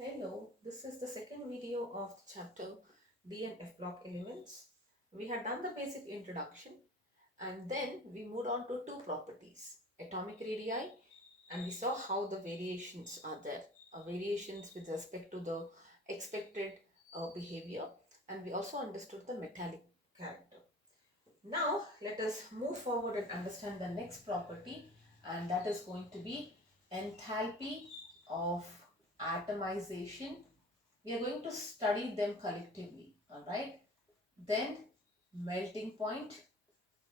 Hello, this is the second video of the chapter D and F block elements. We had done the basic introduction and then we moved on to two properties, atomic radii, and we saw how the variations are there, variations with respect to the expected behavior, and we also understood the metallic character. Now let us move forward and understand the next property, and that is going to be enthalpy of atomization. We are going to study them collectively, all right? Then melting point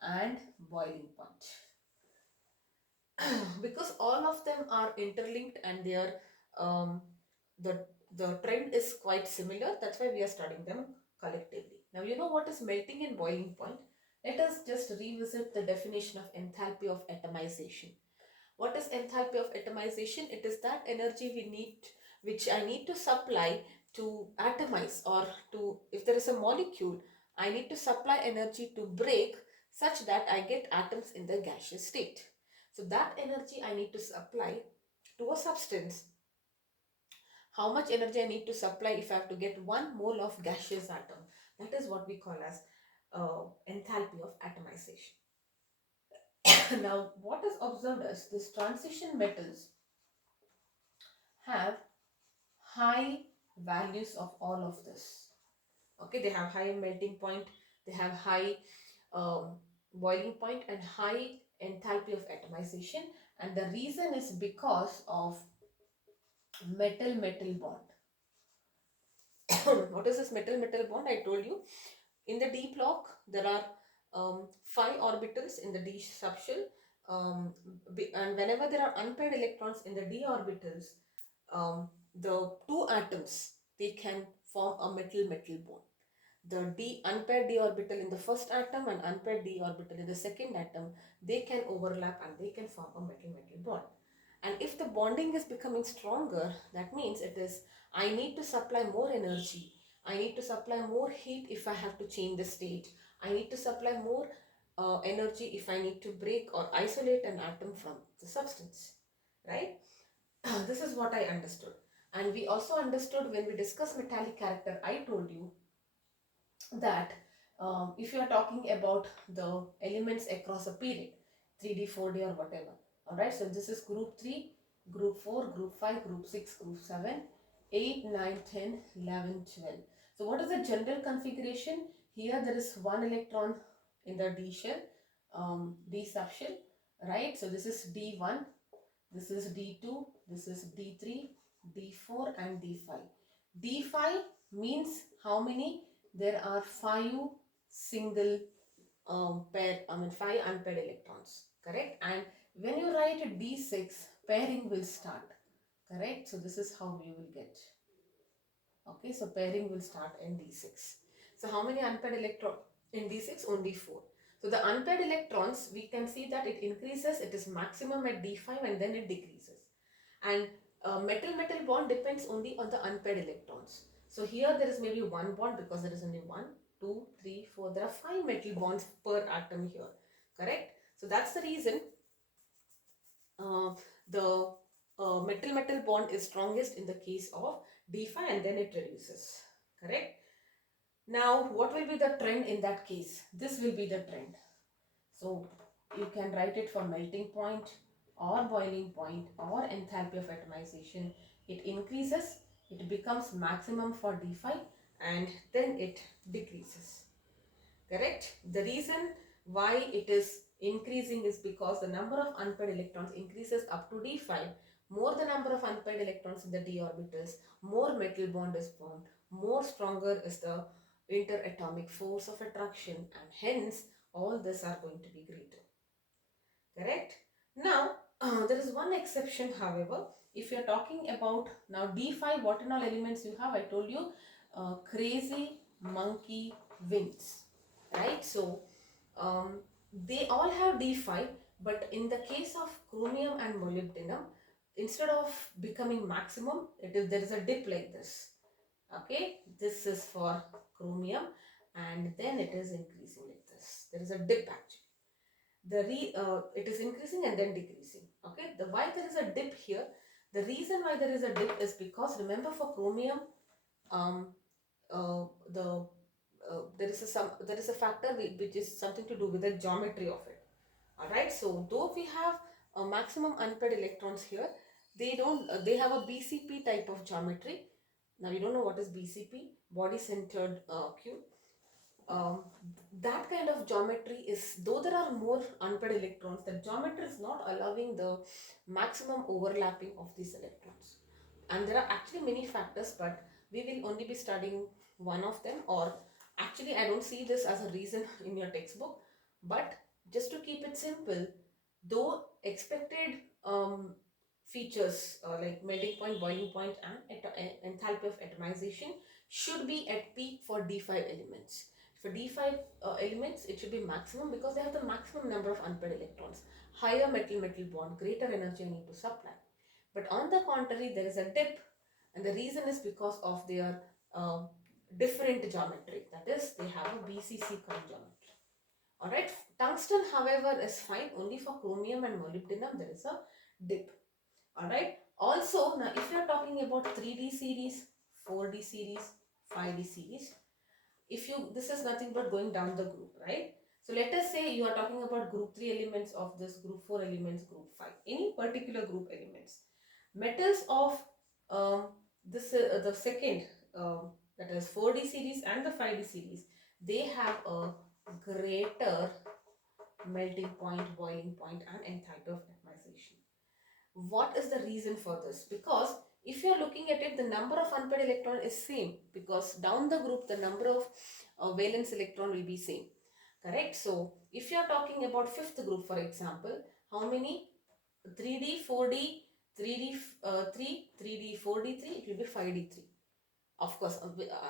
and boiling point. Because all of them are interlinked and they are um, the trend is quite similar. That's why we are studying them collectively. Now you know what is melting and boiling point. Let us just revisit the definition of enthalpy of atomization. What is enthalpy of atomization? It is that energy we need, which I need to supply to atomize, or to, if there is a molecule, I need to supply energy to break such that I get atoms in the gaseous state. So that energy I need to supply to a substance. How much energy I need to supply if I have to get 1 mole of gaseous atom? That is what we call as enthalpy of atomization. Now, what is observed is this transition metals have high values of all of this. Okay, they have high melting point, they have high um, boiling point and high enthalpy of atomization, and the reason is because of metal-metal bond. What is this metal-metal bond? I told you in the d block there are 5 orbitals in the d subshell, and whenever there are unpaired electrons in the d orbitals, the two atoms, they can form a metal-metal bond. The d unpaired d orbital in the first atom and unpaired d orbital in the second atom, they can overlap and they can form a metal-metal bond. And if the bonding is becoming stronger, that means it is, I need to supply more energy, I need to supply more heat if I have to change the state, I need to supply more energy if I need to break or isolate an atom from the substance, right? This is what I understood. And we also understood when we discussed metallic character, I told you that if you are talking about the elements across a period, 3D, 4D or whatever, alright, so this is group 3, group 4, group 5, group 6, group 7, 8, 9, 10, 11, 12. So what is the general configuration? Here there is one electron in the D shell, D subshell, right? So this is D1, this is D2, this is D3, D4 and D5. D5 means how many? There are 5 single pair, 5 unpaired electrons, correct? And when you write a D6, pairing will start, correct? So this is how we will get. Okay, so pairing will start in D6. So how many unpaired electrons in D6? Only 4. So the unpaired electrons, we can see that it increases, it is maximum at D5 and then it decreases. And metal-metal bond depends only on the unpaired electrons. So here there is maybe one bond because there is only 1, 2, 3, 4. There are 5 metal bonds per atom here, correct? So that's the reason the metal-metal bond is strongest in the case of D5 and then it reduces, correct? Now, what will be the trend in that case? This will be the trend. So, you can write it for melting point or boiling point or enthalpy of atomization. It increases, it becomes maximum for D5 and then it decreases. Correct? The reason why it is increasing is because the number of unpaired electrons increases up to D5. More the number of unpaired electrons in the d orbitals, more metal bond is formed, more stronger is the interatomic force of attraction, and hence all this are going to be greater. Correct? Now, there is one exception, however. If you are talking about now D5, what and all elements you have, I told you, crazy monkey wins, right? So, they all have D5, but in the case of chromium and molybdenum, instead of becoming maximum, there is a dip like this. Okay, this is for chromium, and then it is increasing like this. There is a dip actually. It is increasing and then decreasing. Okay, why there is a dip here? The reason why there is a dip is because, remember, for chromium, um, uh, the there is a factor which is something to do with the geometry of it. All right. So though we have a maximum unpaired electrons here, they don't. They have a BCP type of geometry. Now you don't know what is BCP, body centered cube. um, that kind of geometry is, though there are more unpaired electrons, the geometry is not allowing the maximum overlapping of these electrons. And there are actually many factors, but we will only be studying one of them. Or actually, I don't see this as a reason in your textbook, but just to keep it simple, though expected features like melting point, boiling point, and enthalpy of atomization should be at peak for D5 elements. For D5 elements, it should be maximum because they have the maximum number of unpaired electrons. Higher metal-metal bond, greater energy I need to supply. But on the contrary, there is a dip, and the reason is because of their different geometry. That is, they have a BCC kind geometry. Alright, tungsten, however, is fine. Only for chromium and molybdenum there is a dip. Alright, also, now if you are talking about 3D series, 4D series, 5D series, if you, this is nothing but going down the group, right? So let us say you are talking about group 3 elements of this, group 4 elements, group 5, any particular group elements. Metals of this the second, that is 4D series and the 5D series, they have a greater melting point, boiling point, and enthalpy of atomization. What is the reason for this? Because if you are looking at it, the number of unpaired electron is same, because down the group the number of valence electron will be same, correct? So if you are talking about fifth group, for example, how many? 3D, 4D, 3D, 3, 3D, 4D, 3, it will be 5D, 3. Of course,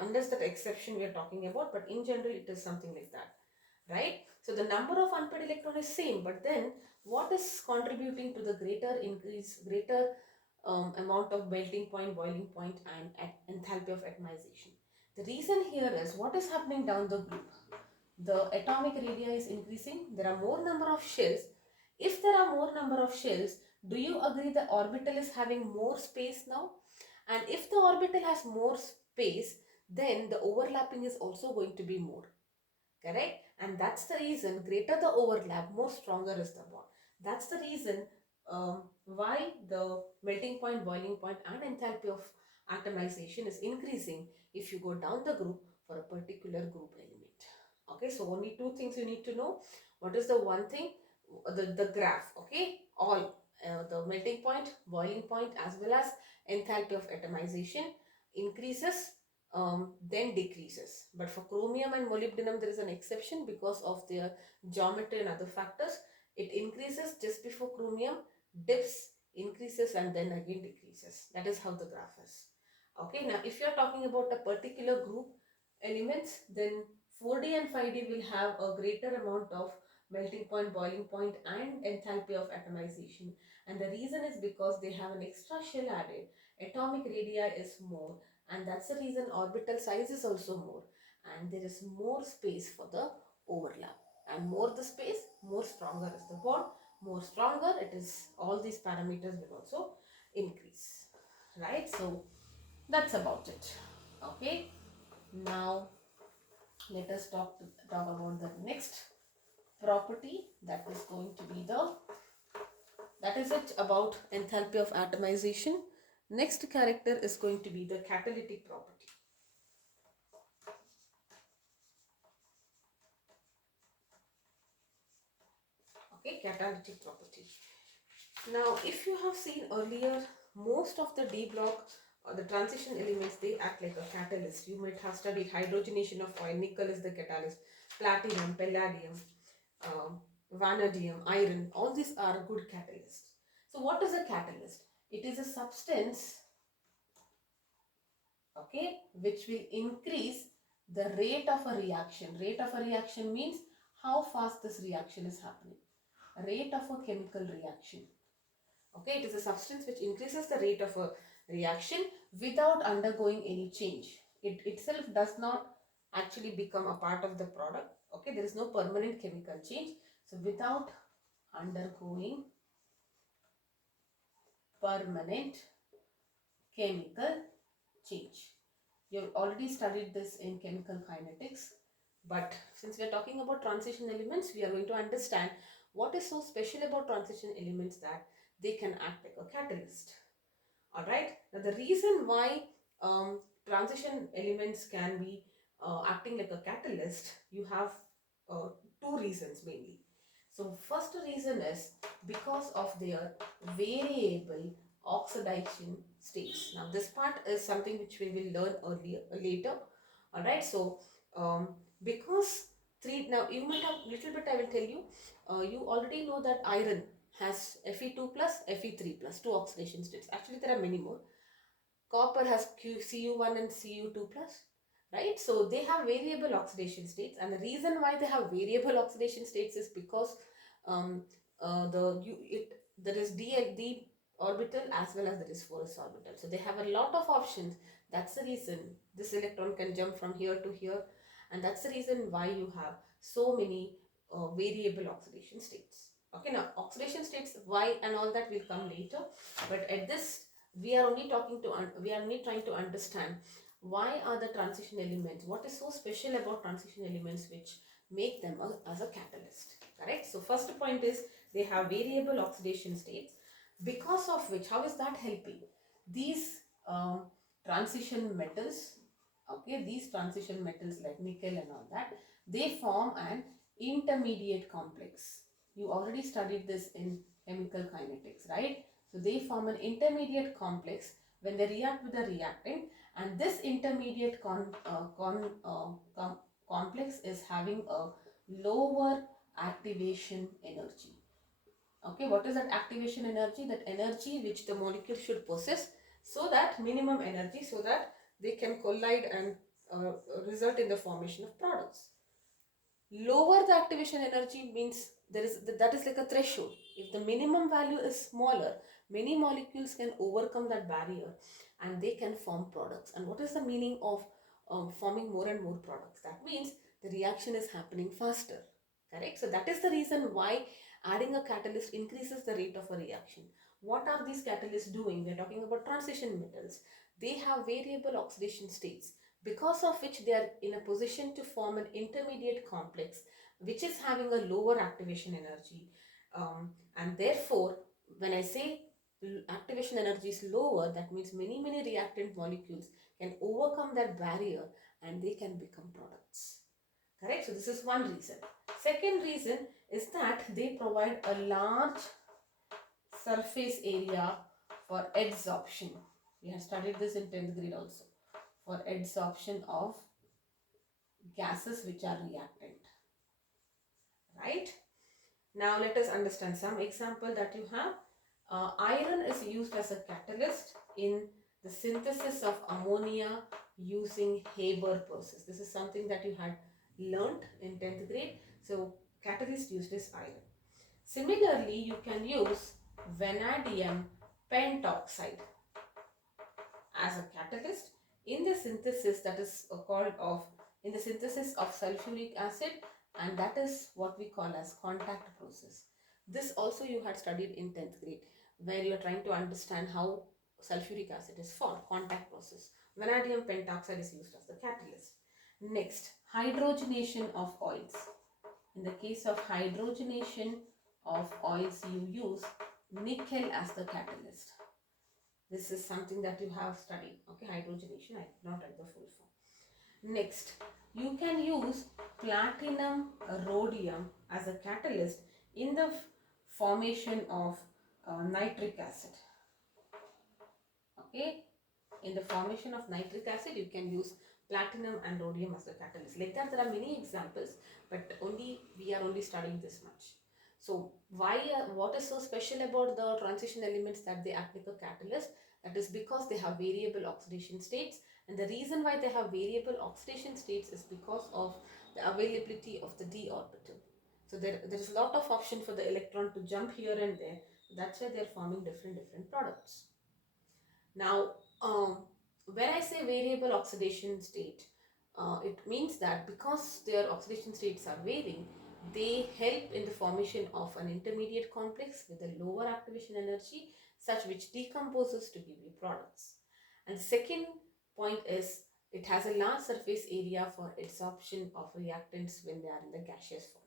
unless that exception we are talking about, but in general it is something like that, right? So the number of unpaired electron is same, but then what is contributing to the greater increase, greater amount of melting point, boiling point, and enthalpy of atomization? The reason here is what is happening down the group. The atomic radii is increasing. There are more number of shells. If there are more number of shells, do you agree the orbital is having more space now? And if the orbital has more space, then the overlapping is also going to be more. Correct? And that's the reason, greater the overlap, more stronger is the bond. That's the reason why the melting point, boiling point, and enthalpy of atomization is increasing if you go down the group for a particular group element. Okay, so only two things you need to know. What is the one thing? The graph, okay? All the melting point, boiling point, as well as enthalpy of atomization increases, then decreases. But for chromium and molybdenum, there is an exception because of their geometry and other factors. It increases just before chromium, dips, increases, and then again decreases. That is how the graph is. Okay, now if you are talking about a particular group elements, then 4D and 5D will have a greater amount of melting point, boiling point, and enthalpy of atomization. And the reason is because they have an extra shell added. Atomic radii is more, and that's the reason orbital size is also more, and there is more space for the overlap. And more the space, more stronger is the bond. More stronger it is, all these parameters will also increase, right? So that's about it. Okay, now let us talk about the next property, that is going to be that is it about enthalpy of atomization. Next character is going to be the catalytic property. Okay, catalytic property. Now, if you have seen earlier, most of the D block or the transition elements, they act like a catalyst. You might have studied hydrogenation of oil. Nickel is the catalyst. Platinum, palladium, vanadium, iron, all these are good catalysts. So what is a catalyst? It is a substance, okay, which will increase the rate of a reaction. Rate of a reaction means how fast this reaction is happening. Rate of a chemical reaction. Okay, it is a substance which increases the rate of a reaction without undergoing any change. It itself does not actually become a part of the product. Okay, there is no permanent chemical change. So without undergoing permanent chemical change. You've already studied this in chemical kinetics, but since we are talking about transition elements, we are going to understand what is so special about transition elements that they can act like a catalyst. Alright, now the reason why transition elements can be acting like a catalyst, you have uh, two reasons mainly. So first reason is because of their variable oxidation states. Now this part is something which we will learn later. Alright, so because now you might have little bit, I will tell you, you already know that iron has Fe2 plus, Fe3 plus, two oxidation states. Actually there are many more. Copper has Cu1 and Cu2 plus, right? So they have variable oxidation states, and the reason why they have variable oxidation states is because um, there is d orbital as well as there is 4s orbital. So they have a lot of options. That's the reason this electron can jump from here to here, and that's the reason why you have so many variable oxidation states. Okay, now oxidation states, why and all that will come later, but at this we are only trying to understand why are the transition elements, what is so special about transition elements which make them as a catalyst. Correct. So first point is they have variable oxidation states, because of which, how is that helping these transition metals? Okay, these transition metals like nickel and all that, they form an intermediate complex. You already studied this in chemical kinetics, right? So they form an intermediate complex when they react with a reactant, and this intermediate complex is having a lower activation energy. Okay, what is that activation energy? That energy which the molecule should possess, so that minimum energy, so that they can collide and result in the formation of products. Lower the activation energy means that is like a threshold. If the minimum value is smaller, many molecules can overcome that barrier and they can form products. And what is the meaning of forming more and more products? That means the reaction is happening faster. Correct. So that is the reason why adding a catalyst increases the rate of a reaction. What are these catalysts doing? We are talking about transition metals. They have variable oxidation states, because of which they are in a position to form an intermediate complex which is having a lower activation energy, and therefore when I say activation energy is lower, that means many reactant molecules can overcome that barrier and they can become products. Correct. So this is one reason. Second reason is that they provide a large surface area for adsorption. We have studied this in 10th grade also, for adsorption of gases which are reactant. Right. Now let us understand some example that you have. Iron is used as a catalyst in the synthesis of ammonia using Haber process. This is something that you had learnt in 10th grade. So catalyst used is iron. Similarly, you can use vanadium pentoxide as a catalyst in the synthesis, that is called of in the synthesis of sulfuric acid, and that is what we call as contact process. This also you had studied in 10th grade, where you are trying to understand how sulfuric acid is formed, contact process. Vanadium pentoxide is used as the catalyst. Next, hydrogenation of oils. In the case of hydrogenation of oils, you use nickel as the catalyst. This is something that you have studied. Okay, hydrogenation, I did not write the full form. Next, you can use platinum rhodium as a catalyst in the formation of nitric acid. Okay, in the formation of nitric acid, you can use platinum and rhodium as the catalyst. Like that, there are many examples, but we are only studying this much. So what is so special about the transition elements that they act like a catalyst? That is because they have variable oxidation states, and the reason why they have variable oxidation states is because of the availability of the d orbital. So there is a lot of option for the electron to jump here and there. That's why they are forming different products. Now, when I say variable oxidation state, it means that because their oxidation states are varying, they help in the formation of an intermediate complex with a lower activation energy, such which decomposes to give you products. And the second point is it has a large surface area for absorption of reactants when they are in the gaseous form.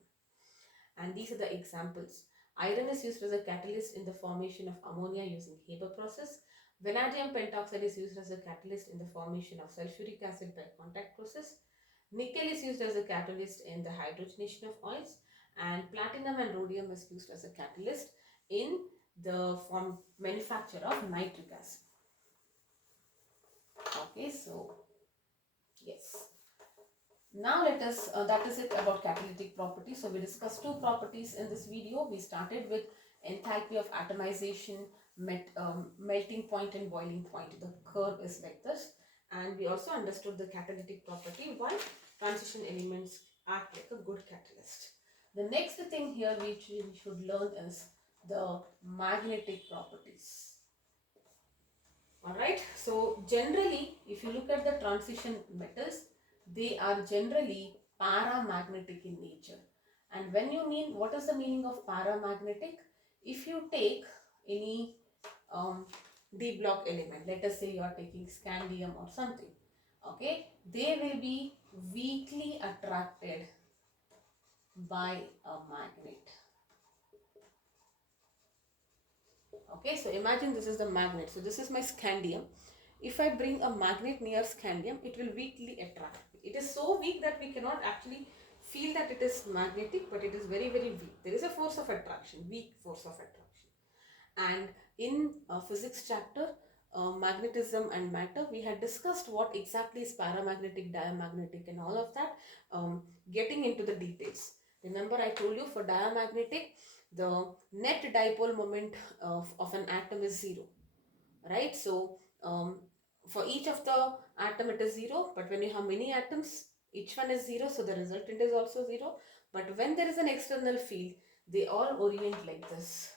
And these are the examples. Iron is used as a catalyst in the formation of ammonia using Haber process. Vanadium pentoxide is used as a catalyst in the formation of sulfuric acid by contact process. Nickel is used as a catalyst in the hydrogenation of oils, and platinum and rhodium is used as a catalyst in the manufacture of nitric acid. Okay, so yes. Now let us, that is it about catalytic properties. So we discussed two properties in this video. We started with enthalpy of atomization, melting point and boiling point. The curve is like this. And we also understood the catalytic property, why transition elements act like a good catalyst. The next thing here which we should learn is the magnetic properties. Alright, so generally if you look at the transition metals, they are generally paramagnetic in nature. And when you mean, what is the meaning of paramagnetic? If you take any D block element, let us say you are taking scandium or something, okay, they will be weakly attracted by a magnet. Okay, so imagine this is the magnet. So this is my scandium. If I bring a magnet near scandium, it will weakly attract. It is so weak that we cannot actually feel that it is magnetic, but it is very, very weak. There is a force of attraction, weak force of attraction. And in physics chapter, magnetism and matter, we had discussed what exactly is paramagnetic, diamagnetic and all of that, getting into the details. Remember I told you for diamagnetic, the net dipole moment of an atom is 0, right? So for each of the atom it is 0, but when you have many atoms, each one is 0, so the resultant is also 0. But when there is an external field, they all orient like this,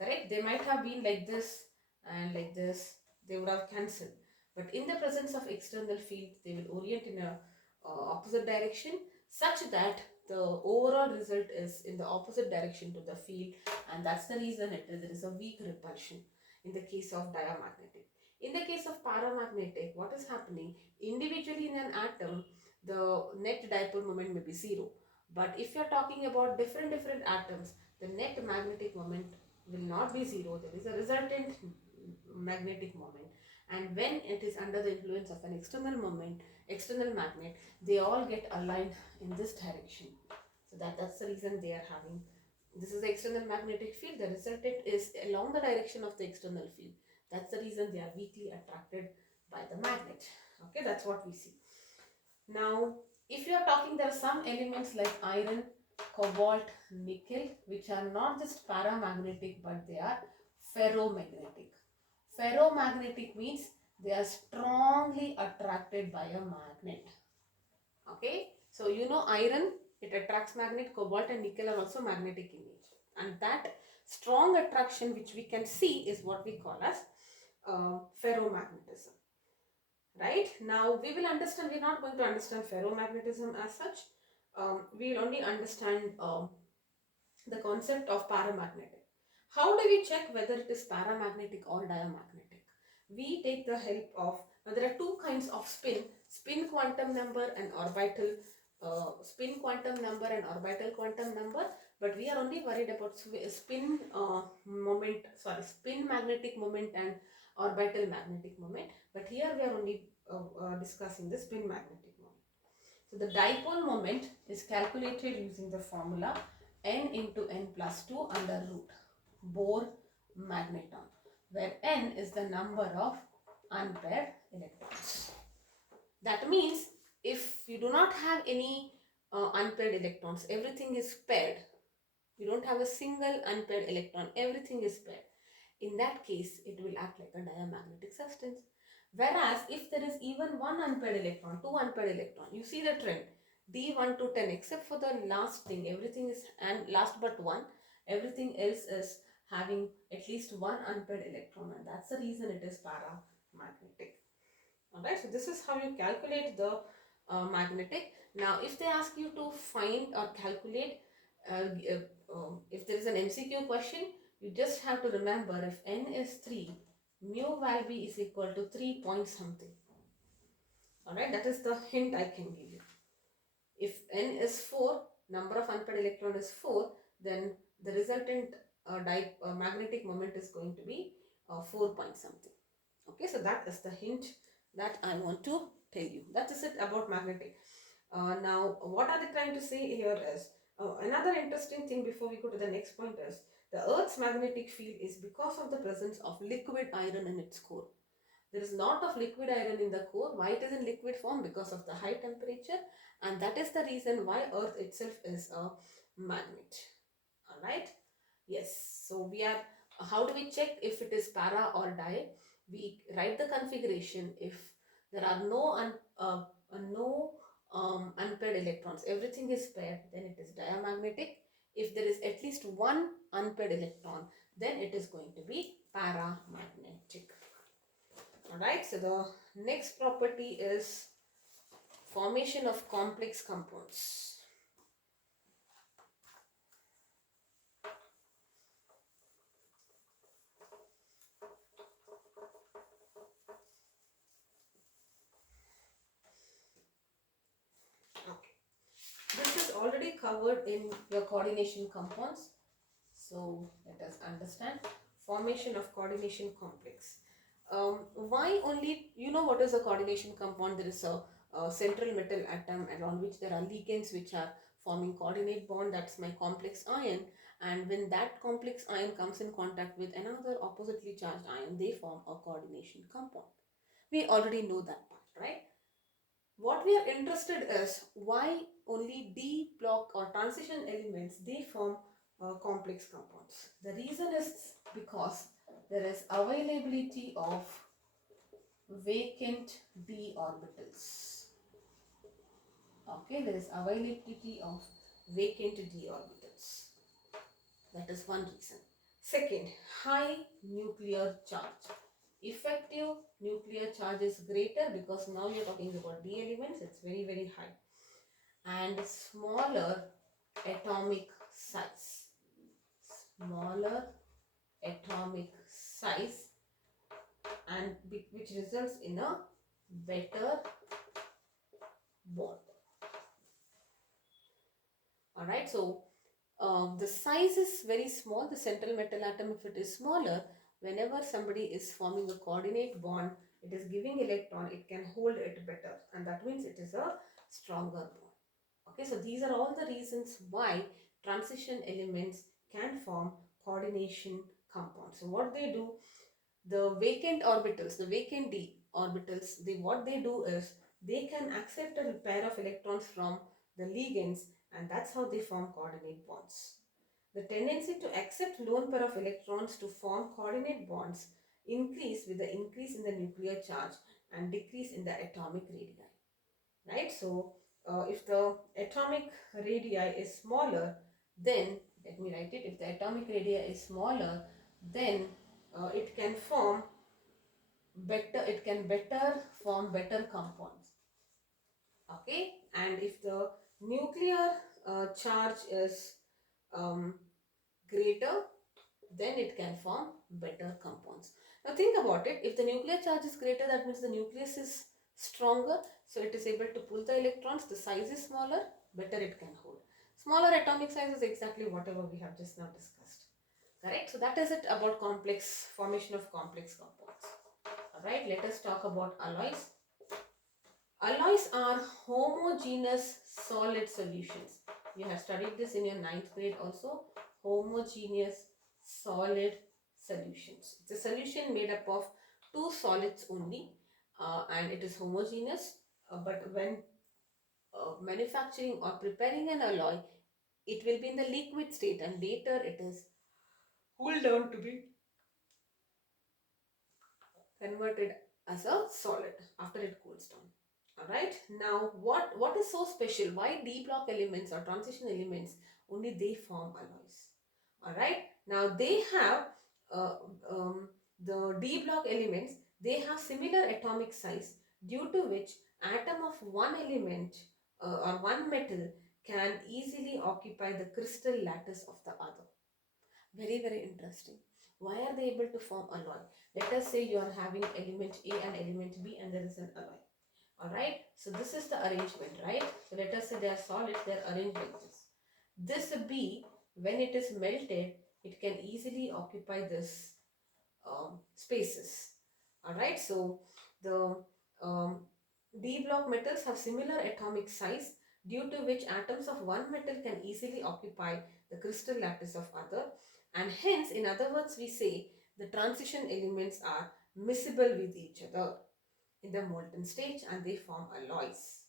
correct? They might have been like this and like this, they would have cancelled. But in the presence of external field, they will orient in a opposite direction, such that the overall result is in the opposite direction to the field, and that's the reason there is a weak repulsion in the case of diamagnetic. In the case of paramagnetic, what is happening? Individually in an atom, the net dipole moment may be 0. But if you are talking about different atoms, the net magnetic moment will not be 0. There is a resultant magnetic moment, and when it is under the influence of an external magnet, they all get aligned in this direction. So that's the reason they are having, this is the external magnetic field, the resultant is along the direction of the external field. That's the reason they are weakly attracted by the magnet. Okay, that's what we see. Now if you are talking, there are some elements like iron, cobalt, nickel, which are not just paramagnetic but they are ferromagnetic. Ferromagnetic means they are strongly attracted by a magnet. Okay, so you know iron, it attracts magnet, cobalt and nickel are also magnetic in nature, and that strong attraction which we can see is what we call as ferromagnetism. Right, now we will understand, we are not going to understand ferromagnetism as such. We will only understand the concept of paramagnetic. How do we check whether it is paramagnetic or diamagnetic? We take the help of, now there are two kinds of spin quantum number and orbital spin quantum number and orbital quantum number, but we are only worried about spin magnetic moment and orbital magnetic moment, but here we are only discussing the spin magnetic moment. So the dipole moment is calculated using the formula n into n plus 2 under root Bohr magneton, where n is the number of unpaired electrons. That means if you do not have any unpaired electrons, everything is paired, you don't have a single unpaired electron, everything is paired, in that case it will act like a diamagnetic substance. Whereas if there is even one unpaired electron, two unpaired electron, you see the trend, D1 to 10, except for the last thing, everything is, and last but one, everything else is having at least one unpaired electron, and that's the reason it is paramagnetic. Alright, so this is how you calculate the magnetic. Now if they ask you to find or calculate, if there is an MCQ question, you just have to remember if n is 3, mu val b is equal to 3 point something. Alright, that is the hint I can give you. If n is 4, number of unpaired electron is 4, then the resultant magnetic moment is going to be 4 point something. Okay, so that is the hint that I want to tell you. That is it about magnetic. Now, what are they trying to say here is, another interesting thing before we go to the next point is, the Earth's magnetic field is because of the presence of liquid iron in its core. There is lot of liquid iron in the core. Why it is in liquid form? Because of the high temperature, and that is the reason why Earth itself is a magnet. Alright. Yes. So we are, how do we check if it is para or di? We write the configuration. If there are no unpaired electrons, everything is paired, then it is diamagnetic. If there is at least one unpaired electron, then it is going to be paramagnetic. Alright, so the next property is formation of complex compounds. Okay. This is already covered in your coordination compounds. So let us understand formation of coordination complex. Why only, you know what is a coordination compound? There is a central metal atom around which there are ligands which are forming coordinate bond. That's my complex ion. And when that complex ion comes in contact with another oppositely charged ion, they form a coordination compound. We already know that part, right? What we are interested is why only d block or transition elements they form complex compounds. The reason is because there is availability of vacant d orbitals. Okay, there is availability of vacant d orbitals. That is one reason. Second, high nuclear charge. Effective nuclear charge is greater because now you are talking about d elements, it's very, very high. And smaller atomic size. Smaller atomic size, and which results in a better bond. Alright, so the size is very small. The central metal atom, if it is smaller, whenever somebody is forming a coordinate bond, it is giving electron, it can hold it better, and that means it is a stronger bond. Okay, so these are all the reasons why transition elements can form coordination compounds. So what they do, the vacant orbitals, the vacant d orbitals, what they do is they can accept a pair of electrons from the ligands, and that's how they form coordinate bonds. The tendency to accept lone pair of electrons to form coordinate bonds increase with the increase in the nuclear charge and decrease in the atomic radii. Right? So, if the atomic radii is smaller, then, let me write it, if the atomic radii is smaller, then it can form better, it can better form better compounds. Okay, and if the nuclear charge is greater, then it can form better compounds. Now think about it, if the nuclear charge is greater, that means the nucleus is stronger, so it is able to pull the electrons. The size is smaller, better it can hold. Smaller atomic size is exactly whatever we have just now discussed. Correct? So that is it about complex formation of complex compounds. Alright, let us talk about alloys. Alloys are homogeneous solid solutions. You have studied this in your 9th grade also. Homogeneous solid solutions. It's a solution made up of two solids only, and it is homogeneous. But when manufacturing or preparing an alloy, it will be in the liquid state, and later it is cooled down to be converted as a solid after it cools down. Alright, now what is so special? Why d block elements or transition elements only they form alloys? Alright, now they have uh, the d block elements, they have similar atomic size, due to which atom of one element or one metal can easily occupy the crystal lattice of the other. Very, very interesting. Why are they able to form alloy? Let us say you are having element A and element B and there is an alloy. Alright, so this is the arrangement, right? So let us say they are solid, they are arranged like this. This B, when it is melted, it can easily occupy this spaces. Alright, so the um, D block metals have similar atomic size, due to which atoms of one metal can easily occupy the crystal lattice of other, and hence, in other words, we say the transition elements are miscible with each other in the molten stage and they form alloys.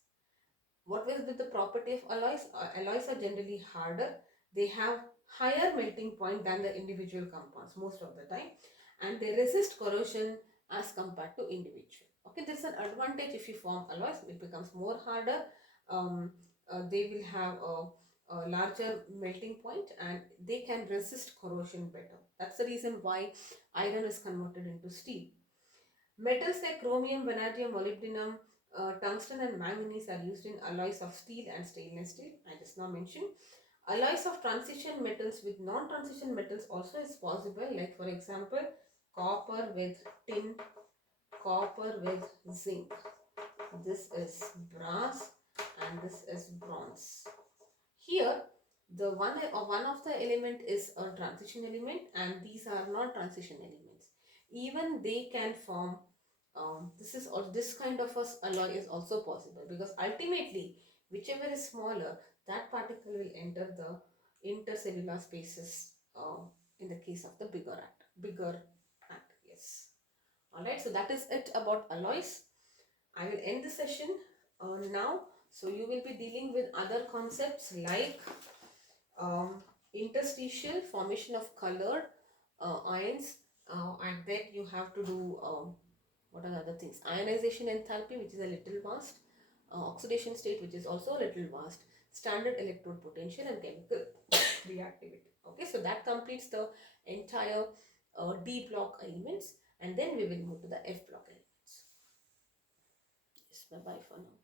What will be the property of alloys? Alloys are generally harder. They have higher melting point than the individual compounds most of the time, and they resist corrosion as compared to individual. Okay, there is an advantage if you form alloys. It becomes more harder. They will have a larger melting point and they can resist corrosion better. That's the reason why iron is converted into steel. Metals like chromium, vanadium, molybdenum, tungsten and manganese are used in alloys of steel and stainless steel. I just now mentioned. Alloys of transition metals with non-transition metals also is possible, like for example copper with tin, copper with zinc. This is brass and this is bronze. Here the one of the element is a transition element and these are non-transition elements. Even they can form this kind of a alloy is also possible, because ultimately whichever is smaller, that particle will enter the intercellular spaces in the case of the bigger act. Yes. Alright, so that is it about alloys. I will end the session now. So you will be dealing with other concepts like interstitial formation of colored ions, and then you have to do what are the other things? Ionization enthalpy, which is a little vast, oxidation state, which is also a little vast, standard electrode potential, and chemical reactivity. Okay, so that completes the entire D block elements, and then we will move to the F block elements. Yes, bye bye for now.